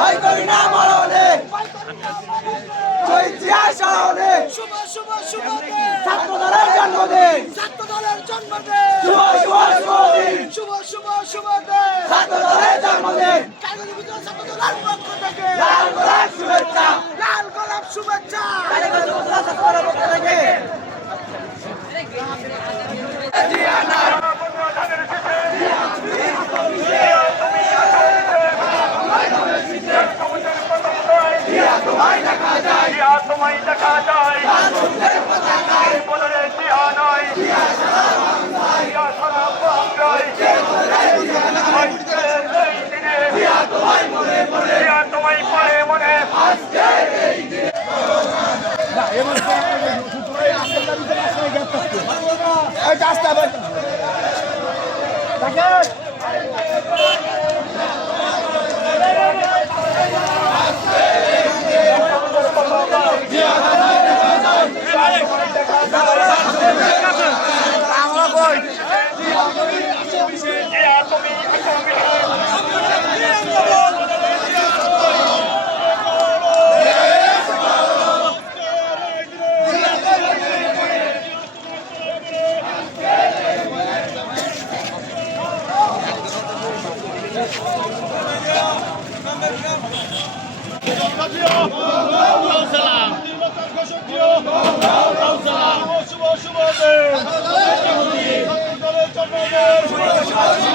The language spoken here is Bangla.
ভয় করি না মরণে শহীদ জিয়ার স্মরণে শুভ শুভ শুভ ছাত্রদলের জন্মদিন ছাত্রদলের জন্মদিন শুভ শুভ শুভ দিন শুভ শুভ শুভ ছাত্রদলের জন্মদিন কাগজ বিজয় ছাত্রদলের পক্ষ থেকে লাল গোলাপ শুভেচ্ছা লাল গোলাপ শুভেচ্ছা কারিগর যুবদল ছাত্রদলের পক্ষ থেকে জিয়া নাই তোমায় দেখা যায় তোমায় দেখা যায় বদলে জিয়া নয় জিয়া সারা বাংলায় জিয়া তোমায় মনে মনে জিয়া তোমায় পড়ে মনে জিয়া তুমি শুভ শুভ